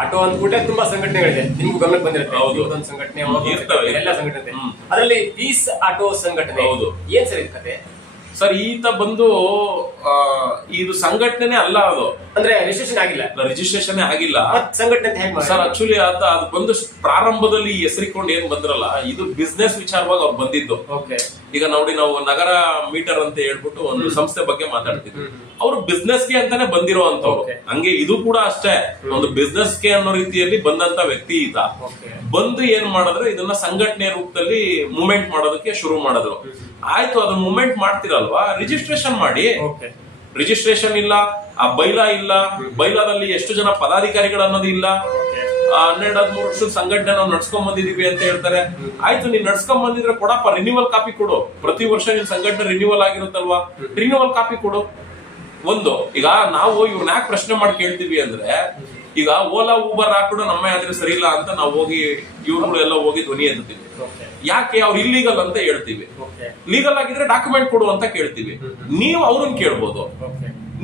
Auto ಅಂದ್ಬಿಟ್ಟೆ ತುಂಬಾ ಸಂಘಟನೆಗಳಿದೆ ನಿಮ್ಗೂ ಗಮನಕ್ಕೆ ಬಂದಿರುತ್ತೆ ಹೌದು. ಒಂದು ಸಂಘಟನೆ ಇರ್ತವೆ, ಎಲ್ಲ ಇರ್ತವೆ. ಸಂಘಟನೆ. ಹ್ಮ್. ಅದರಲ್ಲಿ ಪೀಸ್ ಆಟೋ ಸಂಘಟನೆ ಹೌದು. ಏನ್ ಸರಿ ಇದು ಕತೆ ಸರ್ ಈತ ಬಂದು ಇದು ಸಂಘಟನೆ ಅಲ್ಲ ಅದು. ಅಂದ್ರೆ ರಿಜಿಸ್ಟ್ರೇಷನ್ ಆಗಿಲ್ಲ. ರಿಜಿಸ್ಟ್ರೇಷನ್ ಆಗಿಲ್ಲ. ಸಂಘಟನೆ ಸರ್ ಆಕ್ಚುಲಿ ಆತ ಅದು ಬಂದು ಪ್ರಾರಂಭದಲ್ಲಿ ಹೆಸರಿಕೊಂಡು ಏನ್ ಬಂದ್ರಲ್ಲ ಇದು ಬಿಸ್ನೆಸ್ ವಿಚಾರವಾಗಿ ಅವ್ರು ಬಂದಿದ್ದು. ಈಗ ನೋಡಿ ನಾವು ನಗರ ಮೀಟರ್ ಅಂತ ಹೇಳ್ಬಿಟ್ಟು ಒಂದು ಸಂಸ್ಥೆ ಬಗ್ಗೆ ಮಾತಾಡ್ತಿದ್ವಿ. ಅವರು ಬಿಸ್ನೆಸ್ಗೆ ಅಂತಾನೆ ಬಂದಿರೋ ಅಂತವ್ರು ಹಂಗೆ ಇದು ಕೂಡ ಅಷ್ಟೇ. ಒಂದು ಬಿಸ್ನೆಸ್ಗೆ ಅನ್ನೋ ರೀತಿಯಲ್ಲಿ ಬಂದಂತ ವ್ಯಕ್ತಿ ಈತ. ಬಂದು ಏನ್ ಮಾಡಿದ್ರೆ ಇದನ್ನ ಸಂಘಟನೆ ರೂಪದಲ್ಲಿ ಮೂವ್ಮೆಂಟ್ ಮಾಡೋದಕ್ಕೆ ಶುರು ಮಾಡಿದ್ರು. ಆಯ್ತು ಅದನ್ನ ಮೂವ್ಮೆಂಟ್ ಮಾಡ್ತಿರಲ್ವಾ ರಿಜಿಸ್ಟ್ರೇಷನ್ ಮಾಡಿ. ರಿಜಿಸ್ಟ್ರೇಷನ್ ಇಲ್ಲ ಆ ಬೈಲಾ ಇಲ್ಲ ಬೈಲಾದಲ್ಲಿ ಎಷ್ಟು ಜನ ಪದಾಧಿಕಾರಿಗಳು ಅನ್ನೋದು ಇಲ್ಲ. ಹನ್ನೆರಡು ಹದಿಮೂರು ವರ್ಷದ ಸಂಘಟನೆ ನಾವು ನಡ್ಸ್ಕೊಂಡ್ ಬಂದಿದೀವಿ ಅಂತ ಹೇಳ್ತಾರೆ. ಆಯ್ತು ನೀನ್ ನಡ್ಸ್ಕೊಂಡ್ ಬಂದಿದ್ರೆ ಕೊಡಪ್ಪ ರಿನ್ಯೂವಲ್ ಕಾಪಿ ಕೊಡು. ಪ್ರತಿ ವರ್ಷ ನಿನ್ ಸಂಘಟನೆ ರಿನ್ಯೂವಲ್ ಆಗಿರುತ್ತಲ್ವಾ? ರಿನ್ಯೂವಲ್ ಕಾಪಿ ಕೊಡು. ಒಂದು ಈಗ ನಾವು ಇವ್ರನ್ನ ಯಾಕೆ ಪ್ರಶ್ನೆ ಮಾಡಿ ಕೇಳ್ತೀವಿ ಅಂದ್ರೆ ಈಗ ಓಲಾ ಊಬರ್ ಹಾಕೊಂಡು ನಮ್ಮ ಆದ್ರೆ ಸರಿ ಇಲ್ಲ ಅಂತ ನಾವು ಹೋಗಿ ಇವ್ರುಗಳು ಎಲ್ಲ ಹೋಗಿ ಧ್ವನಿ ಎತ್ತುತ್ತೀವಿ. ಓಕೆ ಯಾಕೆ ಅವ್ರು ಇಲ್ಲಿಗಲ್ ಅಂತ ಹೇಳ್ತೀವಿ. ಲೀಗಲ್ ಆಗಿದ್ರೆ ಡಾಕ್ಯುಮೆಂಟ್ ಕೊಡು ಅಂತ ಕೇಳ್ತೀವಿ. ನೀವು ಅವ್ರನ್ನ ಕೇಳ್ಬೋದು.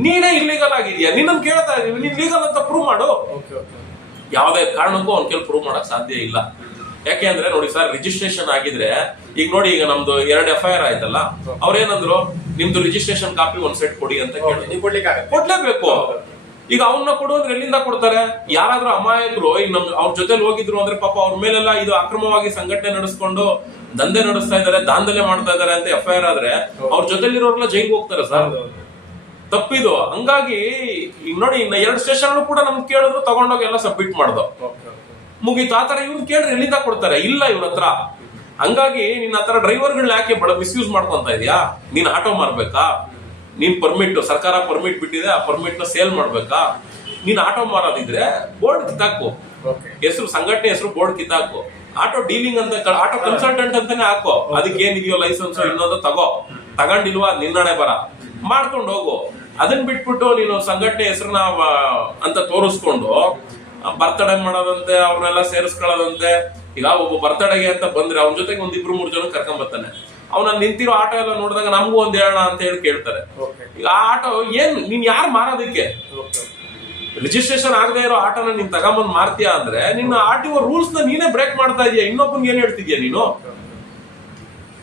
ನೀನೇ ಇಲ್ಲಿಗಲ್ ಆಗಿದ್ಯಾ? ನಿನ್ನನ್ ಕೇಳ್ತಾ ಇದೀವಿ ನೀನ್ ಲೀಗಲ್ ಅಂತ ಪ್ರೂವ್ ಮಾಡು. ಯಾವ್ದೇ ಕಾರಣಕ್ಕೂ ಅವ್ನ ಕೇಳಿ ಪ್ರೂವ್ ಮಾಡಕ್ ಸಾಧ್ಯ ಇಲ್ಲ. ಯಾಕೆ ಅಂದ್ರೆ ನೋಡಿ ಸರ್ ರಿಜಿಸ್ಟ್ರೇಷನ್ ಆಗಿದ್ರೆ ಈಗ ನೋಡಿ ಈಗ ನಮ್ದು ಎರಡು ಎಫ್ ಐ ಆರ್ ಆಯ್ತಲ್ಲ ಅವ್ರೇನಂದ್ರು ನಿಮ್ದು ರಿಜಿಸ್ಟ್ರೇಷನ್ ಕಾಪಿ ಒಂದ್ ಸೆಟ್ ಕೊಡಿ ಅಂತ ಕೊಡ್ಲೇಬೇಕು. ಈಗ ಅವನ್ನ ಕೊಡು ಅಂದ್ರೆ ಎಲ್ಲಿಂದ ಕೊಡ್ತಾರೆ? ಯಾರಾದ್ರೂ ಅಮಾಯಕರು ಈಗ ನಮ್ ಅವ್ರ ಜೊತೆಲಿ ಹೋಗಿದ್ರು ಅಂದ್ರೆ ಪಾಪ ಅವ್ರ ಮೇಲೆಲ್ಲ ಇದು ಅಕ್ರಮವಾಗಿ ಸಂಘಟನೆ ನಡೆಸ್ಕೊಂಡು ದಂಧೆ ನಡೆಸ್ತಾ ಇದಾರೆ ದಾಂಧಲೆ ಮಾಡ್ತಾ ಇದಾರೆ ಅಂತ ಎಫ್ ಐ ಆರ್ ಆದ್ರೆ ಅವ್ರ ಜೊತೆಲಿರೋರೆಲ್ಲ ಜೈಲ್ಗೆ ಹೋಗ್ತಾರೆ ಸರ್. ತಪ್ಪಿದು. ಹಂಗಾಗಿ ಈಗ ನೋಡಿ ಇನ್ನ ಎರಡು ಸ್ಟೇಷನ್ ಕೂಡ ನಮ್ಗೆ ಕೇಳಿದ್ರು ತಗೊಂಡೋಗಿ ಎಲ್ಲ ಸಬ್ಮಿಟ್ ಮಾಡ್ದು. ಮುಗೀತು. ಆತರ ಇವ್ರು ಕೇಳಿದ್ರೆ ಎಲ್ಲಿಂದ ಕೊಡ್ತಾರೆ? ಇಲ್ಲ ಇವ್ರ ಹತ್ರ. ಹಂಗಾಗಿ ನಿನ್ನ ಹತ್ರ ಡ್ರೈವರ್ಗಳನ್ನ ಯಾಕೆ ಬಡ ಮಿಸ್ಯೂಸ್ ಮಾಡ್ಕೊಂತ ಇದೀಯಾ? ನೀನ್ ಆಟೋ ಮಾರ್ಬೇಕಾ? ನೀನ್ ಪರ್ಮಿಟ್ ಸರ್ಕಾರ ಪರ್ಮಿಟ್ ಬಿಟ್ಟಿದೆ ಆ ಪರ್ಮಿಟ್ನ ಸೇಲ್ ಮಾಡ್ಬೇಕಾ? ನೀನ್ ಆಟೋ ಮಾರೋದಿದ್ರೆ ಬೋರ್ಡ್ ಕಿತ್ತಾಕು. ಹೆಸರು ಸಂಘಟನೆ ಹೆಸರು ಬೋರ್ಡ್ ಕಿತ್ತಾಕು. ಆಟೋ ಡೀಲಿಂಗ್ ಅಂತ ಆಟೋ ಕನ್ಸಲ್ಟೆಂಟ್ ಅಂತಾನೆ ಹಾಕೋ. ಅದಕ್ಕೆ ಏನಿದೆಯೋ ಲೈಸೆನ್ಸ್ ಇನ್ನೊಂದು ತಗೋ. ತಗೊಂಡಿಲ್ವಾ ನಿನ್ನಣೆ ಬರ. ಮಾಡ್ಕೊಂಡು ಹೋಗು. ಅದನ್ನ ಬಿಟ್ಬಿಟ್ಟು ನೀನು ಸಂಘಟನೆ ಹೆಸರನ್ನ ಅಂತ ತೋರಿಸ್ಕೊಂಡು ಬರ್ತಡೇ ಮಾಡೋದಂತೆ ಅವ್ರನ್ನೆಲ್ಲ ಸೇರಿಸ್ಕೊಳ್ಳೋದಂತೆ. ಈಗ ಒಬ್ಬ ಬರ್ತಡೆಗೆ ಅಂತ ಬಂದ್ರೆ ಅವ್ನ ಜೊತೆಗೆ ಒಂದ್ ಇಬ್ರು ಮೂರು ಜನ ಕರ್ಕೊಂಡ್ ಬರ್ತಾನೆ ಅವನ ನಿಂತಿರೋ ಆಟೋ ಎಲ್ಲ ನೋಡಿದಾಗ ನಮಗೂ ಒಂದ್ ಹೇಳೋಣ ಅಂತ ಹೇಳಿ ಕೇಳ್ತಾರೆ. ಈಗ ಆ ಆಟೋ ಏನ್ ನೀನ್ ಯಾರು ಮಾರೋದಕ್ಕೆ? ರಿಜಿಸ್ಟ್ರೇಷನ್ ಆಗದೆ ಇರೋ ಆಟೋನ ನೀನ್ ತಗೊಂಬಂದ್ ಮಾರ್ತೀಯ ಅಂದ್ರೆ ನಿನ್ನ ಆರ್ ಟಿ ರೂಲ್ಸ್ನ ನೀನೇ ಬ್ರೇಕ್ ಮಾಡ್ತಾ ಇದೀಯ? ಇನ್ನೊಬ್ಬನ್ ಏನ್ ಹೇಳ್ತಿದ್ಯಾ ನೀನು?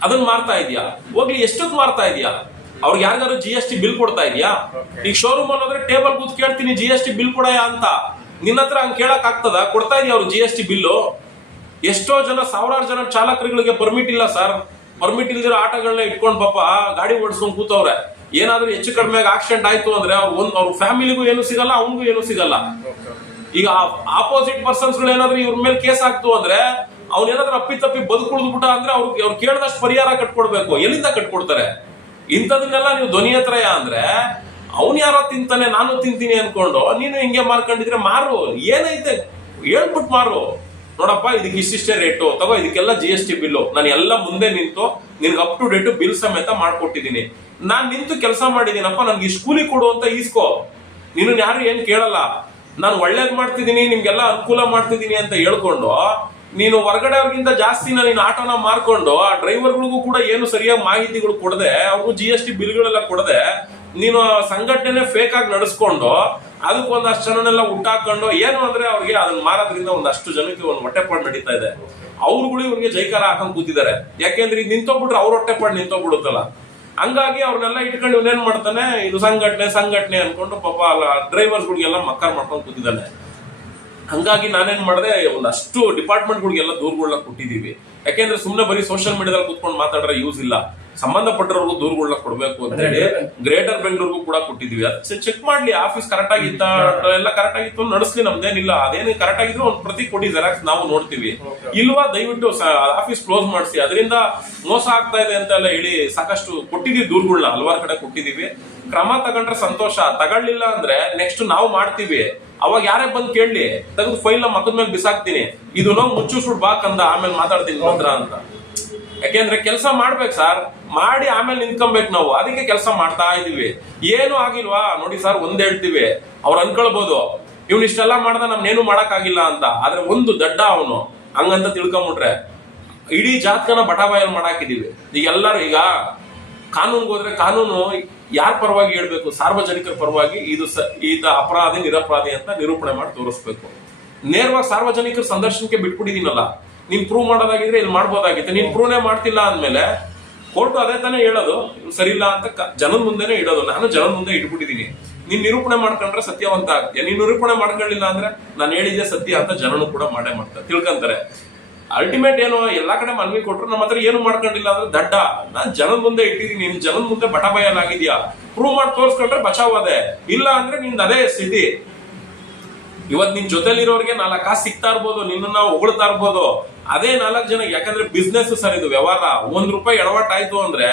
ಅದನ್ನ ಮಾರ್ತಾ ಇದೀಯಾ? ಹೋಗ್ಲಿ ಎಷ್ಟೊತ್ತು ಮಾರ್ತಾ ಇದೀಯಾ? ಅವ್ರಿಗೆ ಯಾರಿಗಾದ್ರು ಜಿ ಎಸ್ ಟಿ ಬಿಲ್ ಕೊಡ್ತಾ ಇದೀಯಾ. ಈಗ ಶೋರೂಮ್ ಅನ್ನೋದ್ರೆ ಟೇಬಲ್ ಕೂತ್ ಕೇಳ್ತೀನಿ ಜಿ ಎಸ್ ಟಿ ಬಿಲ್ ಕೊಡಯ ಅಂತ. ನಿನ್ನ ಹತ್ರ ಹಂಗ್ ಕೇಳಕ್ ಆಗ್ತದ? ಕೊಡ್ತಾ ಇದೀಯ ಅವ್ರು ಜಿ ಎಸ್ ಟಿ ಬಿಲ್ಲು ಎಷ್ಟೋ ಜನ ಸಾವಿರಾರು ಜನ ಚಾಲಕರುಗಳಿಗೆ ಪರ್ಮಿಟ್ ಇಲ್ಲ ಸರ್ ಪರ್ಮಿಟ್ ಇಲ್ದಿರೋ ಆಟಗಳನ್ನ ಇಟ್ಕೊಂಡು ಪಾಪ ಗಾಡಿ ಓಡಿಸ್ಕೊಂಡು ಕೂತವ್ರೆ. ಏನಾದ್ರೂ ಹೆಚ್ಚು ಕಡಿಮೆ ಆಕ್ಸಿಡೆಂಟ್ ಆಯ್ತು ಅಂದ್ರೆ ಅವ್ರ ಒಂದ್ ಅವ್ರ ಫ್ಯಾಮಿಲಿಗೂ ಏನು ಸಿಗಲ್ಲ, ಅವನಿಗೂ ಏನು ಸಿಗಲ್ಲ. ಈಗ ಆಪೋಸಿಟ್ ಪರ್ಸನ್ಸ್ಗಳು ಏನಾದ್ರು ಇವ್ರ ಮೇಲೆ ಕೇಸ್ ಆಗ್ತು ಅಂದ್ರೆ ಅವ್ನ ಏನಾದ್ರು ಅಪ್ಪಿ ತಪ್ಪಿ ಬದುಕುಳಿದ್ಬಿಟ್ಟ ಅಂದ್ರೆ ಅವ್ರಿಗೆ ಅವ್ರು ಕೇಳಿದಷ್ಟು ಪರಿಹಾರ ಕಟ್ಕೊಡ್ಬೇಕು. ಎಲ್ಲಿಂದ ಕಟ್ಕೊಡ್ತಾರೆ? ಇಂಥದನ್ನೆಲ್ಲ ನೀವು ಧ್ವನಿ ಹತ್ರ ಅಂದ್ರೆ ಅವ್ನ್ ಯಾರೋ ತಿಂತಾನೆ, ನಾನು ತಿಂತೀನಿ ಅನ್ಕೊಂಡು ನೀನು ಹಿಂಗೆ ಮಾರ್ಕೊಂಡಿದ್ರೆ ಮಾರು. ಏನೈತೆ ಹೇಳ್ಬಿಟ್ಟು ಮಾರು. ನೋಡಪ್ಪ, ಇದಕ್ಕೆ ಇಷ್ಟಿಷ್ಟೇ ರೇಟು ತಗೋ, ಇದಕ್ಕೆಲ್ಲ ಜಿ ಎಸ್ ಟಿ ಬಿಲ್ಲು. ನಾನು ಎಲ್ಲ ಮುಂದೆ ನಿಂತು ನಿನ್ಗೆ ಅಪ್ ಟು ಡೇಟ್ ಬಿಲ್ ಸಮೇತ ಮಾಡ್ಕೊಟ್ಟಿದ್ದೀನಿ. ನಾನು ನಿಂತು ಕೆಲಸ ಮಾಡಿದ್ದೀನಪ್ಪ, ನನ್ಗೆ ಇಷ್ಟು ಕೂಲಿ ಕೊಡು ಅಂತ ಈಸ್ಕೋ. ನೀನು ಯಾರು ಏನು ಕೇಳಲ್ಲ. ನಾನು ಒಳ್ಳೇದ್ ಮಾಡ್ತಿದ್ದೀನಿ, ನಿಮ್ಗೆಲ್ಲ ಅನುಕೂಲ ಮಾಡ್ತಿದ್ದೀನಿ ಅಂತ ಹೇಳ್ಕೊಂಡು, ನೀನು ಹೊರಗಡೆ ಅವ್ರಿಗಿಂತ ಜಾಸ್ತಿ ನೀನು ಆಟೋನ ಮಾರ್ಕೊಂಡು, ಆ ಡ್ರೈವರ್ಗಳಿಗೂ ಕೂಡ ಏನು ಸರಿಯಾಗಿ ಮಾಹಿತಿಗಳು ಕೊಡದೆ, ಅವ್ರಿಗೂ ಜಿ ಎಸ್ ಟಿ ಬಿಲ್ಗಳೆಲ್ಲ ಕೊಡದೆ, ನೀನು ಸಂಘಟನೆ ಫೇಕ್ ಆಗಿ ನಡೆಸ್ಕೊಂಡು ಅದಕ್ಕೆ ಒಂದಷ್ಟು ಜನನೆಲ್ಲ ಹುಟ್ಟಾಕೊಂಡು ಏನು ಅಂದ್ರೆ ಅವ್ರಿಗೆ ಅದನ್ನ ಮಾರೋದ್ರಿಂದ ಒಂದಷ್ಟು ಜನಕ್ಕೆ ಒಂದು ಹೊಟ್ಟೆಪಾಡು ನಡೀತಾ ಇದೆ. ಅವ್ರುಗಳು ಇವ್ರಿಗೆ ಜೈಕಾರ ಹಾಕೊಂಡ್ ಕೂತಿದ್ದಾರೆ. ಯಾಕೆಂದ್ರೆ ಈಗ ನಿಂತೋಗ್ಬಿಟ್ರೆ ಅವ್ರ ಹೊಟ್ಟೆಪಾಡು ನಿಂತೋಗ್ಬಿಡುತ್ತಲ್ಲ. ಹಂಗಾಗಿ ಅವ್ರನ್ನೆಲ್ಲ ಇಟ್ಕೊಂಡು ಇವನೇನ್ ಮಾಡ್ತಾನೆ? ಇದು ಸಂಘಟನೆ ಸಂಘಟನೆ ಅನ್ಕೊಂಡು ಪಾಪ ಡ್ರೈವರ್ಸ್ಗಳಿಗೆಲ್ಲ ಮಕ್ಕರ್ ಮಾಡ್ಕೊಂಡು ಕೂತಿದ್ದಾನೆ. ಹಂಗಾಗಿ ನಾನೇನ್ ಮಾಡಿದೆ, ಒಂದಷ್ಟು ಡಿಪಾರ್ಟ್ಮೆಂಟ್ಗಳಿಗೆಲ್ಲ ದೂರುಗಳನ್ನ ಕೊಟ್ಟಿದೀವಿ ಯಾಕೆಂದ್ರೆ ಸುಮ್ಮನೆ ಬರೀ ಸೋಷಿಯಲ್ ಮೀಡಿಯಾದಲ್ಲಿ ಕೂತ್ಕೊಂಡು ಮಾತಾಡ್ರೆ ಯೂಸ್ ಇಲ್ಲ. ಸಂಬಂಧಪಟ್ಟವ್ರಿಗೂ ದೂರುಗಳನ್ನ ಕೊಡ್ಬೇಕು ಅಂತ ಹೇಳಿ ಗ್ರೇಟರ್ ಬೆಂಗಳೂರಿಗೂ ಕೂಡ ಕೊಟ್ಟಿದೀವಿ ಅದು ಚೆಕ್ ಮಾಡ್ಲಿ ಆಫೀಸ್ ಕರೆಕ್ಟ್ ಆಗಿತ್ತ ಎಲ್ಲ ಕರೆಕ್ಟ್ ಆಗಿತ್ತು ನಡೆಸ್ಲಿ ನಮ್ದೇನಿಲ್ಲ. ಅದೇನು ಕರೆಕ್ಟ್ ಆಗಿದ್ರು ಒಂದು ಪ್ರತಿ ಕೊಡಿ ಜೆರಾಕ್ಸ್ ನಾವು ನೋಡ್ತೀವಿ. ಇಲ್ವಾ ದಯವಿಟ್ಟು ಆಫೀಸ್ ಕ್ಲೋಸ್ ಮಾಡಿಸಿ. ಅದರಿಂದ ಮೋಸ ಆಗ್ತಾ ಇದೆ ಅಂತ ಎಲ್ಲ ಹೇಳಿ ಸಾಕಷ್ಟು ಕೊಟ್ಟಿದೀವಿ ದೂರುಗಳನ್ನ ಹಲವಾರು ಕಡೆ ಕೊಟ್ಟಿದೀವಿ ಕ್ರಮ ತಗೊಂಡ್ರೆ ಸಂತೋಷ. ತಗೊಳ್ಳಿಲ್ಲ ಅಂದ್ರೆ ನೆಕ್ಸ್ಟ್ ನಾವು ಮಾಡ್ತೀವಿ. ಅವಾಗ ಯಾರೇ ಬಂದ್ ಕೇಳಲಿ ತೆಗೆದು ಫೈಲ್ನ ಮಕ್ಕದ ಮೇಲೆ ಬಿಸಾಕ್ತೀನಿ. ಇದು ನಾವು ಮುಚ್ಚು ಸುಡ್ ಬಾಕ್ ಅಂದ ಆಮೇಲೆ ಮಾತಾಡ್ತೀನಿ ಮಾತ್ರ ಅಂತ. ಯಾಕೆಂದ್ರೆ ಕೆಲಸ ಮಾಡ್ಬೇಕು ಸರ್. ಮಾಡಿ ಆಮೇಲೆ ನಿಂತ್ಕೊಬೇಕು ನಾವು. ಅದಕ್ಕೆ ಕೆಲಸ ಮಾಡ್ತಾ ಇದೀವಿ. ಏನು ಆಗಿಲ್ವಾ? ನೋಡಿ ಸರ್, ಒಂದ್ ಹೇಳ್ತೀವಿ. ಅವ್ರು ಅನ್ಕೊಳ್ಬಹುದು ಇವ್ನು ಇಷ್ಟೆಲ್ಲ ಮಾಡ್ದ ನಮ್ನೇನು ಮಾಡಕ್ ಆಗಿಲ್ಲ ಅಂತ. ಆದ್ರೆ ಒಂದು ದಡ್ಡ ಅವನು. ಹಂಗಂತ ತಿಳ್ಕೊಂಬಿಟ್ರೆ, ಇಡೀ ಜಾತಕನ ಬಟಾಬಾಯಲ್ ಮಾಡಾಕಿದೀವಿ. ಈಗ ಎಲ್ಲರೂ ಈಗ ಕಾನೂನ್ಗೆ ಹೋದ್ರೆ ಕಾನೂನು ಯಾರ ಪರವಾಗಿ ಹೇಳ್ಬೇಕು? ಸಾರ್ವಜನಿಕರ ಪರವಾಗಿ ಇದು ಈತ ಅಪರಾಧಿ, ನಿರಪರಾಧಿ ಅಂತ ನಿರೂಪಣೆ ಮಾಡಿ ತೋರಿಸ್ಬೇಕು. ನೇರವಾಗಿ ಸಾರ್ವಜನಿಕರ ಸಂದರ್ಶನಕ್ಕೆ ಬಿಟ್ಬಿಟ್ಟಿದೀನಲ್ಲ. ನೀನ್ ಪ್ರೂವ್ ಮಾಡೋದಾಗಿದ್ರೆ ಇಲ್ಲಿ ಮಾಡ್ಬೋದಾಗಿತ್ತು. ನೀನ್ ಪ್ರೂವ್ನೇ ಮಾಡ್ತಿಲ್ಲ ಅಂದ್ಮೇಲೆ ಕೋರ್ಟ್ ಅದೇ ತಾನೇ ಹೇಳೋದು ಸರಿ ಇಲ್ಲ ಅಂತ ಜನದ ಮುಂದೆನೆ ಇಡೋದು ನಾನು ಜನರ ಮುಂದೆ ಇಟ್ಬಿಟ್ಟಿದ್ದೀನಿ. ನೀನ್ ನಿರೂಪಣೆ ಮಾಡ್ಕೊಂಡ್ರೆ ಸತ್ಯವಂತ ಆಗ್ತೀಯ. ನೀನ್ ನಿರೂಪಣೆ ಮಾಡ್ಕೊಳ್ಳಿಲ್ಲ ಅಂದ್ರೆ ನಾನು ಹೇಳಿದ್ದೆ ಸತ್ಯ ಅಂತ ಜನನು ಕೂಡ ಮಾಡೇ ಮಾಡ್ತಾರೆ. ತಿಳ್ಕೊಂತಾರೆ. ಅಲ್ಟಿಮೇಟ್ ಏನು, ಎಲ್ಲಾ ಕಡೆ ಮನವಿ ಕೊಟ್ರು ನಮ್ಮ ಹತ್ರ ಏನು ಮಾಡ್ಕೊಂಡಿಲ್ಲ ಅಂದ್ರೆ ದಡ್ಡ. ನಾನ್ ಜನದ ಮುಂದೆ ಇಟ್ಟಿದ್ದೀನಿ. ನಿನ್ ಜನದ ಮುಂದೆ ಬಟ ಬಯಲಾಗಿದ್ಯಾ ಪ್ರೂವ್ ಮಾಡಿ ತೋರಿಸ್ಕೊಂಡ್ರೆ ಬಚಾವದೆ ಇಲ್ಲ ಅಂದ್ರೆ ನಿಂದ ಅದೇ ಸ್ಥಿತಿ. ಇವತ್ ನಿನ್ ಜೊತೆಲಿರೋರಿಗೆ ನಾಲ್ಕು ಕಾಸು ಸಿಗ್ತಾ ಇರ್ಬೋದು ನಿನ್ನ ಹೊಗಳ್ತಾ ಇರ್ಬೋದು. ಅದೇ ನಾಲ್ಕು ಜನ ಯಾಕಂದ್ರೆ ಬಿಸ್ನೆಸ್ ಸರ್ ಇದು ವ್ಯವಹಾರ. ಒಂದ್ ರೂಪಾಯಿ ಎಡವಟ್ಟಾಯ್ತು ಅಂದ್ರೆ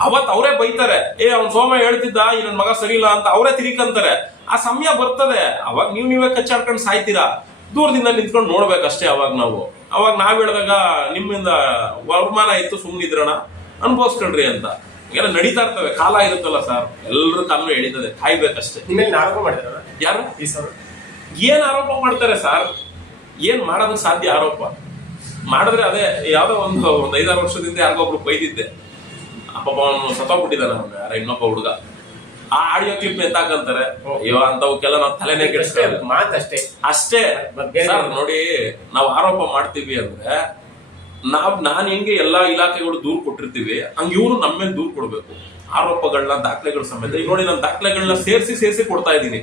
ಅವತ್ ಅವರೇ ಬೈತಾರೆ. ಏ ಅವ್ನ್ ಸೋಮ ಹೇಳ್ತಿದ್ದ ಈ ನನ್ ಮಗ ಸರಿ ಇಲ್ಲ ಅಂತ ಅವರೇ ತಿರಿಕಂತಾರೆ ಆ ಸಮಯ ಬರ್ತದೆ. ಅವಾಗ ನೀವ್ ನೀವೇ ಕಚ್ಚಾಡ್ಕೊಂಡು ಸಾಯ್ತೀರಾ? ದೂರದಿಂದ ನಿಂತ್ಕೊಂಡು ನೋಡ್ಬೇಕಷ್ಟೇ ಅವಾಗ ನಾವು. ಅವಾಗ ನಾವ್ ಹೇಳಿದಾಗ ನಿಮ್ಮಿಂದ ವರ್ಮಾನ ಇತ್ತು ಸುಮ್ನಿದ್ರಣ ಅನ್ಭವಿಸ್ಕೊಳ್ರಿ ಅಂತ. ಎಲ್ಲ ನಡೀತಾ ಇರ್ತವೆ. ಕಾಲ ಇರುತ್ತಲ್ಲ ಸರ್. ಎಲ್ರ ಕಾಲ ಎಳಿತದೆ. ಕಾಯ್ಬೇಕಷ್ಟೇ. ಯಾರು? ಈ ಸರ್. ಏನ್ ಆರೋಪ ಮಾಡ್ತಾರೆ ಸರ್? ಏನ್ ಮಾಡೋದಕ್ಕೆ ಸಾಧ್ಯ ಆರೋಪ? ಮಾಡಿದ್ರೆ ಅದೇ ಯಾವ್ದೋ ಒಂದು ಒಂದ್ ಐದಾರು ವರ್ಷದಿಂದ ಯಾರಿಗೊಬ್ರು ಬೈದಿದ್ದೆ. ಅಪ್ಪ ಅವನು ಸತ್ತೋಗ್ಬಿಟ್ಟಿದ್ದಾನೆ ಅವನು ಯಾರ ಇನ್ನೊಬ್ಬ ಹುಡುಗ. ಆ ಆಡಿಯೋ ಕ್ಲಿಪ್ ಎತ್ತಾಕಂತಾರೆ. ಇವ ಅಂತವಕ್ಕೆಲ್ಲ ನಾವು ತಲೆನೇ ಕೆಡಿಸ್ತಾ ಮಾತಷ್ಟೇ ಅಷ್ಟೇ ಸರ್ ನೋಡಿ ನಾವು ಆರೋಪ ಮಾಡ್ತೀವಿ ಅಂದ್ರೆ ನಾವ್ ನಾನ್ ಹೆಂಗೆ ಎಲ್ಲಾ ಇಲಾಖೆಗಳು ದೂರ್ ಕೊಟ್ಟಿರ್ತೀವಿ ಹಂಗ ಇವ್ರು ನಮ್ಮ ಮೇಲೆ ದೂರ್ ಕೊಡ್ಬೇಕು. ಆರೋಪಗಳನ್ನ, ದಾಖಲೆಗಳ ಸಮೇತ. ಈಗ ನೋಡಿ, ನಾನು ದಾಖಲೆಗಳನ್ನ ಸೇರಿಸಿ ಸೇರಿಸಿ ಕೊಡ್ತಾ ಇದ್ದೀನಿ.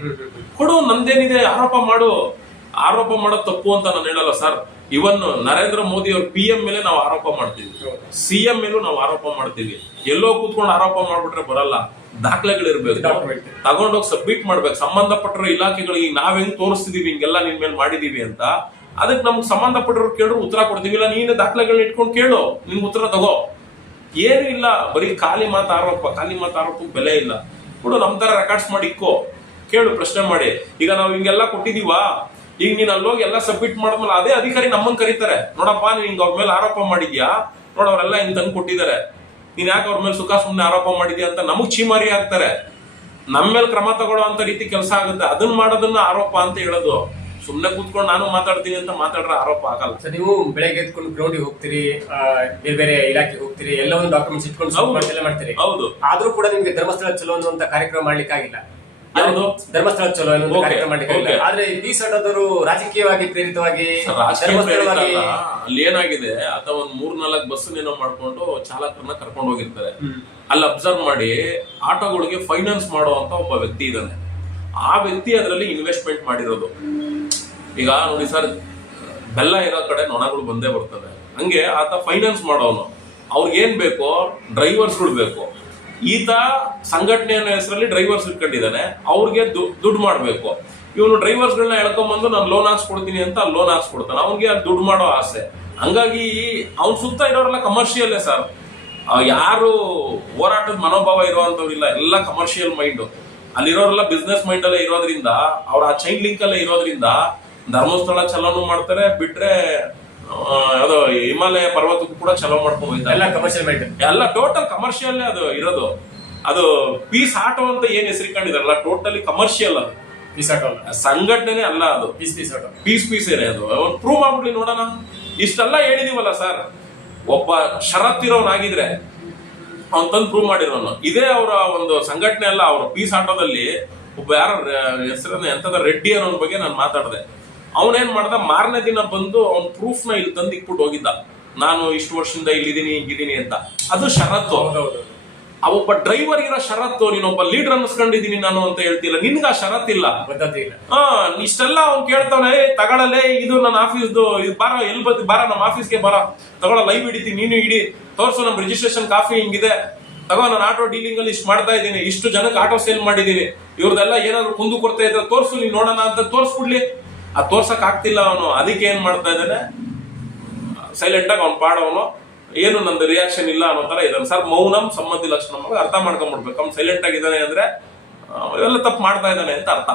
ಕೊಡು, ನಂದೇನಿದೆ, ಆರೋಪ ಮಾಡು. ಆರೋಪ ಮಾಡೋ ತಪ್ಪು ಅಂತ ನಾನು ಹೇಳಲ್ಲ, ಸರ್. ಇವನ್ ನರೇಂದ್ರ ಮೋದಿ ಅವ್ರ ಪಿ ಎಂ ಮೇಲೆ ನಾವು ಆರೋಪ ಮಾಡ್ತೀವಿ. ಸಿ ಎಂ ಮೇಲೂ ನಾವು ಆರೋಪ ಮಾಡ್ತೀವಿ. ಎಲ್ಲೋ ಕೂತ್ಕೊಂಡು ಆರೋಪ ಮಾಡ್ಬಿಟ್ರೆ ಬರಲ್ಲ. ದಾಖಲೆಗಳಿರ್ಬೇಕು. ತಗೊಂಡೋಗಿ ಸಬ್ಮಿಟ್ ಮಾಡ್ಬೇಕು. ಸಂಬಂಧಪಟ್ಟರು ಇಲಾಖೆಗಳಿಗೆ ನಾವ್ ಹೆಂಗ್ ತೋರಿಸ್ತಿದೀವಿ, ಹಿಂಗೆಲ್ಲ ನಿನ್ ಮೇಲೆ ಮಾಡಿದೀವಿ ಅಂತ. ಅದಕ್ಕೆ ನಮ್ಗೆ ಸಂಬಂಧಪಟ್ಟರು ಕೇಳಿದ್ರು ಉತ್ತರ ಕೊಡ್ತೀವಿ. ಇಲ್ಲ, ನೀನು ದಾಖಲೆಗಳನ್ನ ಇಟ್ಕೊಂಡು ಕೇಳು. ನಿಮ್ಗೆ ಉತ್ತರ ತಗೋ. ಏನು ಇಲ್ಲ, ಬರೀ ಖಾಲಿ ಮಾತು ಆರೋಪ, ಖಾಲಿ ಮಾತು ಆರೋಪಕ್ಕೆ ಬೆಲೆ ಇಲ್ಲ. ಕೊಡು ನಮ್ ತರ ರೆಕಾರ್ಡ್ಸ್ ಮಾಡಿ ಇಕ್ಕೋ. ಕೇಳು, ಪ್ರಶ್ನೆ ಮಾಡಿ. ಈಗ ನಾವು ಹಿಂಗೆಲ್ಲ ಕೊಟ್ಟಿದೀವಾ? ಈಗ ನೀನ್ ಅಲ್ಲೋಗಿ ಎಲ್ಲ ಸಬ್ಮಿಟ್ ಮಾಡಿದ್ಮೇಲೆ ಅದೇ ಅಧಿಕಾರಿ ನಮ್ಮನ್ನ ಕರೀತಾರೆ. ನೋಡಪ್ಪ, ನೀನ್ ಹಿಂಗ್ ಅವ್ರ ಮೇಲೆ ಆರೋಪ ಮಾಡಿದ್ಯಾ? ನೋಡ, ಅವರೆಲ್ಲ ಹಿಂಗ್ ತಂದು ಕೊಟ್ಟಿದ್ದಾರೆ. ನೀನ್ ಯಾಕೆ ಅವ್ರ ಮೇಲೆ ಸುಖ ಸುಮ್ಮನೆ ಆರೋಪ ಮಾಡಿದ್ಯಾ ಅಂತ ನಮಗ್ ಚೀಮಾರಿ ಹಾಕ್ತಾರೆ ನಮ್ಮ ಮೇಲೆ ಕ್ರಮ ತಗೊಳ್ಳೋ ಅಂತ ರೀತಿ ಕೆಲಸ ಆಗುತ್ತೆ. ಅದನ್ನ ಮಾಡೋದನ್ನ ಆರೋಪ ಅಂತ ಹೇಳೋದು. ಸುಮ್ನೆ ಕೂತ್ಕೊಂಡು ನಾನು ಮಾತಾಡ್ತೀನಿ ಅಂತ ಮಾತಾಡ್ರೆ ಆರೋಪ ಆಗಲ್ಲ ಸರ್ ನೀವು ಬೆಳಗ್ಗೆ ಎದ್ಕೊಂಡು ಗ್ರೌಂಡಿಗೆ ಹೋಗ್ತೀರಿ ಆ, ಬೇರೆ ಬೇರೆ ಇಲಾಖೆ ಹೋಗ್ತೀರಿ ಎಲ್ಲ ಒಂದು ಡಾಕ್ಯುಮೆಂಟ್ಸ್ ಇಟ್ಕೊಂಡು ಹೌದು. ಎಲ್ಲ ಮಾಡ್ತೀರಿ ಹೌದು ಆದ್ರೂ ಕೂಡ ನಿಮ್ಗೆ ಧರ್ಮಸ್ಥಳ ಚಲೋ ಅನ್ನುವಂತ ಕಾರ್ಯಕ್ರಮ ಮಾಡ್ಲಿಕ್ಕೆ ಆಗಿಲ್ಲ ಯಾವುದು? ಧರ್ಮಸ್ಥಳ ಚಲೋ ಅನ್ನುವಂತ Okay, ಕಾರ್ಯಕ್ರಮ ಮಾಡ್ಲಿಕ್ಕೆ ಆಗಿಲ್ಲ okay. ಆದ್ರೆ ಈ ಸಣ್ಣದವರು ರಾಜಕೀಯವಾಗಿ ಪ್ರೇರಿತವಾಗಿ ರಾಜಕೀಯ ಧರ್ಮಸ್ಥಳವಾಗಿ ಪ್ರೇರಿತ ಅಲ್ಲ. ಅಲ್ಲಿ ಏನಾಗಿದೆ ಅಥವಾ ಒಂದ್ ಮೂರ್ ನಾಲ್ಕು ಬಸ್ ಏನೋ ಮಾಡ್ಕೊಂಡು ಚಾಲಕರನ್ನ ಕರ್ಕೊಂಡು ಹೋಗಿರ್ತಾರೆ ಅಲ್ಲಿ ಅಬ್ಸರ್ವ್ ಮಾಡಿ ಆಟೋಗಳಿಗೆ ಫೈನಾನ್ಸ್ ಮಾಡುವಂತ ಒಬ್ಬ ವ್ಯಕ್ತಿ ಇದ್ದಾನೆ ಆ ವ್ಯಕ್ತಿ ಅದರಲ್ಲಿ ಇನ್ವೆಸ್ಟ್ಮೆಂಟ್ ಮಾಡಿರೋದು. ಈಗ ನೋಡಿ ಸರ್ ಬೆಲ್ಲ ಇರೋ ಕಡೆ ನೊಣಗಳು ಬಂದೇ ಬರ್ತವೆ. ಹಂಗೆ ಆತ ಫೈನಾನ್ಸ್ ಮಾಡೋನು. ಅವ್ರಿಗೆ ಏನ್ ಬೇಕೋ ಡ್ರೈವರ್ಸ್ಗಳು ಬೇಕು. ಈತ ಸಂಘಟನೆ ಅನ್ನೋ ಹೆಸರಲ್ಲಿ ಡ್ರೈವರ್ಸ್ ಇಟ್ಕೊಂಡಿದ್ದಾನೆ. ಅವ್ರಿಗೆ ದುಡ್ಡು ಮಾಡಬೇಕು. ಇವನು ಡ್ರೈವರ್ಸ್ಗಳನ್ನ ಎಳ್ಕೊಂಬಂದು ನಾನು ಲೋನ್ ಹಾಕ್ಸ್ಕೊಡ್ತೀನಿ ಅಂತ ಲೋನ್ ಹಾಕ್ಸ್ಕೊಡ್ತಾನೆ. ಅವ್ನಿಗೆ ದುಡ್ಡು ಮಾಡೋ ಆಸೆ. ಹಂಗಾಗಿ ಅವ್ನ ಸುತ್ತ ಇರೋರೆಲ್ಲ ಕಮರ್ಷಿಯಲ್ಲೇ ಸರ್ ಯಾರು ಹೋರಾಟದ ಮನೋಭಾವ ಇರುವಂತವ್ರು ಇಲ್ಲ ಎಲ್ಲ ಕಮರ್ಷಿಯಲ್ ಮೈಂಡ್ ಅಲ್ಲಿರೋರೆಲ್ಲ ಬಿಸ್ನೆಸ್ ಮೈಂಡ್ ಅಲ್ಲೇ ಇರೋದ್ರಿಂದ ಅವ್ರ ಆ ಚೈನ್ ಲಿಂಕ್ ಅಲ್ಲೇ ಇರೋದ್ರಿಂದ ಧರ್ಮಸ್ಥಳ ಚಲೋನು ಮಾಡ್ತಾರೆ ಬಿಟ್ರೆ ಅದು ಯಾವ್ದೋ ಹಿಮಾಲಯ ಪರ್ವತಕ್ಕೂ ಕೂಡ ಚಲೋ ಮಾಡ್ಕೊಂಡು ಹೋಯ್ತಾರೆ ಎಲ್ಲ ಕಮರ್ಷಿಯಲ್ ಮೈಂಡ್ ಎಲ್ಲ ಟೋಟಲ್ ಕಮರ್ಷಿಯಲ್ ಅದು ಇರೋದು. ಅದು ಪೀಸ್ ಆಟೋ ಅಂತ ಏನ್ ಹೆಸರಿಕೊಂಡಿದಾರಲ್ಲ ಟೋಟಲಿ ಕಮರ್ಷಿಯಲ್ ಅದು. ಪೀಸ್ ಆಟೋ ಅಲ್ಲ. ಸಂಘಟನೆ ಅಲ್ಲ ಅದು. Peace peace auto. Peace peace ಏನೇ ಅದು. ಪ್ರೂವ್ ಮಾಡ್ಬಿಡ್ಲಿ ನೋಡೋಣ. ಇಷ್ಟೆಲ್ಲ ಹೇಳಿದೀವಲ್ಲ ಸರ್ ಒಬ್ಬ ಷರತ್ತಿರೋನಾಗಿದ್ರೆ ಅವ್ನ್ ತಂದು ಪ್ರೂವ್ ಮಾಡಿರೋನು. ಇದೇ ಅವರ ಒಂದು ಸಂಘಟನೆ ಅಲ್ಲ, ಅವರ ಪೀಸ್ ಆಟೋದಲ್ಲಿ ಒಬ್ಬ ಯಾರ ಹೆಸರನ್ನ ಎಂತದ ರೆಡ್ಡಿ ಅನ್ನೋ ಬಗ್ಗೆ ನಾನು ಮಾತಾಡಿದೆ. ಅವನೇನ್ ಮಾಡ್ದ, ಮಾರನೇ ದಿನ ಬಂದು ಅವ್ನ ಪ್ರೂಫ್ನ ಇಲ್ಲಿ ತಂದು ಇಟ್ಬಿಟ್ಟು ಹೋಗಿದ್ದ. ನಾನು ಇಷ್ಟು ವರ್ಷದಿಂದ ಇಲ್ಲಿದ್ದೀನಿ, ಹಿಂಗಿದ್ದೀನಿ ಅಂತ. ಅದು ಷರತ್ತು. ಆ ಒಬ್ಬ ಡ್ರೈವರ್ ಇರೋ ಷರತ್ತು ನೀನೊಬ್ಬ ಲೀಡರ್ ಅನ್ನಿಸ್ಕೊಂಡಿದ್ದೀನಿ ನಾನು ಅಂತ ಹೇಳ್ತಿಲ್ಲ. ನಿನ್ಗೆ ಆ ಷರತ್ತಿಲ್ಲ ಇಲ್ಲ. ಹಾ ಇಷ್ಟೆಲ್ಲ ಅವ್ನು ಕೇಳ್ತಾನೆ "ಏ, ತಗೊಳಲೆ ಇದು ನನ್ನ ಆಫೀಸ್ದು ಇದು ಬಾರ ಎಲ್ಲಿ ಬತ್ತಿ ಬಾರ ನಮ್ಮ ಆಫೀಸ್ಗೆ ಬಾರ. ತಗೊಳ ಲೈವ್ ಹಿಡಿತೀನಿ ನೀನು ಇಡಿ. ತೋರ್ಸು ನಮ್ಮ ರಿಜಿಸ್ಟ್ರೇಷನ್ ಕಾಫಿ ಹಿಂಗಿದೆ. ತಗೋ ನಾನು ಆಟೋ ಡೀಲಿಂಗ್ ಅಲ್ಲಿ ಇಷ್ಟು ಮಾಡ್ತಾ ಇದ್ದೀನಿ. ಇಷ್ಟು ಜನಕ್ಕೆ ಆಟೋ ಸೇಲ್ ಮಾಡಿದ್ದೀನಿ ಇವ್ರದೆಲ್ಲ ಏನಾದ್ರು ಕುಂದು ಕೊಡ್ತಾ ಇದ್ರೆ ತೋರ್ಸು ನೀನು ನೋಡೋಣ ಅಂತ ತೋರ್ಸ್ಬಿಡ್ಲಿ. ಆ ತೋರ್ಸಕ್ ಆಗ್ತಿಲ್ಲ ಅವನು. ಅದಕ್ಕೆ ಏನ್ ಮಾಡ್ತಾ ಇದ್ದಾನೆ? ಸೈಲೆಂಟ್ ಆಗಿ ಅವ್ನು ಪಾಡವನು ಏನು ನಂದು ರಿಯಾಕ್ಷನ್ ಇಲ್ಲ ಅನ್ನೋ ತರ ಇದ್ದಾನೆ ಸರ್, ಮೌನಂ ಸಂಬಂಧಿ ಲಕ್ಷಣ ಅರ್ಥ ಮಾಡ್ಕೊಂಡ್ಬಿಡ್ಬೇಕು. ಅವ್ನು ಸೈಲೆಂಟ್ ಆಗಿದ್ದಾನೆ ಅಂದ್ರೆ ಇವೆಲ್ಲ ತಪ್ಪು ಮಾಡ್ತಾ ಇದ್ದಾನೆ ಅಂತ ಅರ್ಥ.